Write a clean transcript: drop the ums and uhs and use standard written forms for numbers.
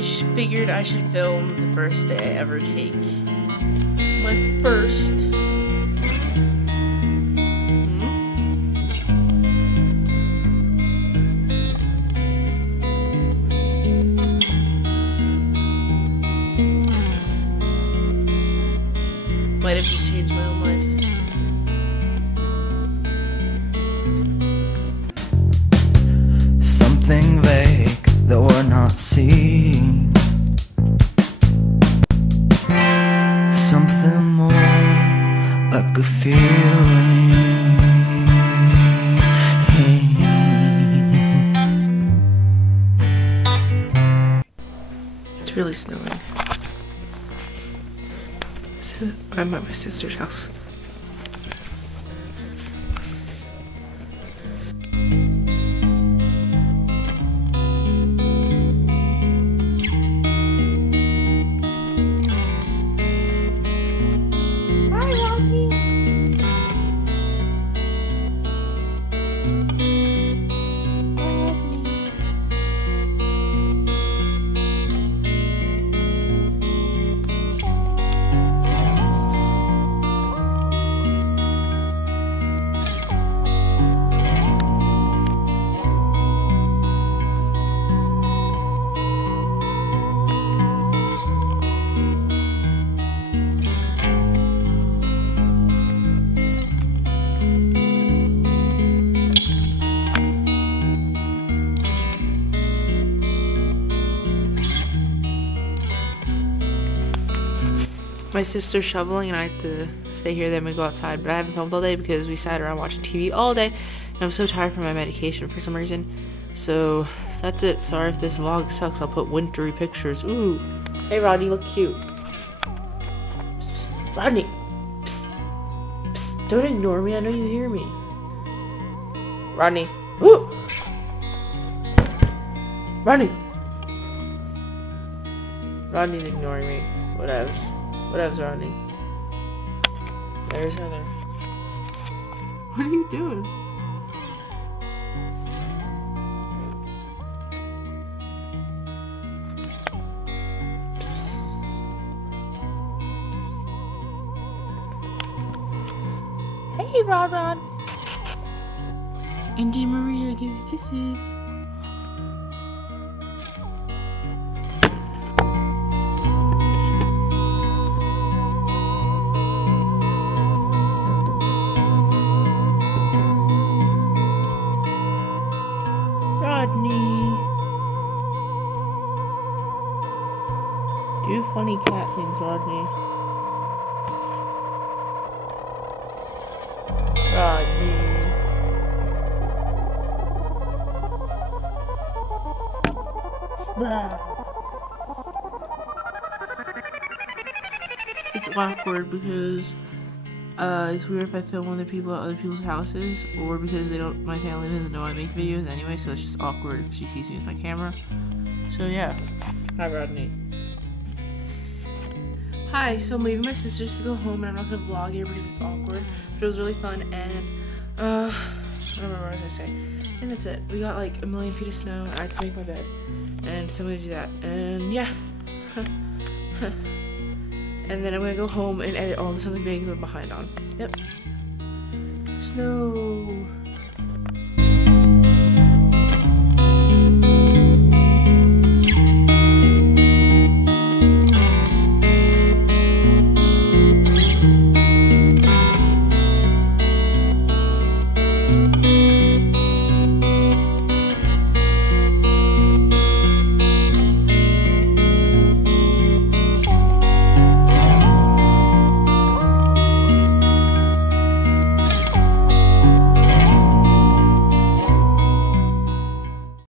figured I should film the first day I ever take my first might have just changed my own life. Something vague that we're not seeing, something more like a feeling. It's really snowing. I'm at my sister's house. My sister's shoveling and I have to stay here, then we go outside, but I haven't filmed all day because we sat around watching TV all day and I'm so tired from my medication for some reason. So that's it. Sorry if this vlog sucks. I'll put wintry pictures. Ooh. Hey Rodney, look cute. Psst. Rodney. Psst. Psst. Don't ignore me. I know you hear me. Rodney. Ooh. Rodney. Rodney's ignoring me. Whatevs. Whatevs, Rodney. There's Heather. What are you doing? Hey, Rod. Andy and Maria give you kisses. Rodney. Do funny cat things, Rodney. Rodney. It's awkward because it's weird if I film other people at other people's houses, or because my family doesn't know I make videos anyway, so it's just awkward if she sees me with my camera. So yeah. Hi, Rodney. Hi, so I'm leaving my sister's to go home, and I'm not gonna vlog here because it's awkward, but it was really fun, and I don't remember what I was gonna say. And that's it. We got like 1,000,000 feet of snow, and I had to make my bed, and so I'm gonna do that, and yeah. And then I'm gonna go home and edit all the Something Bigs I'm behind on. Yep. Snow.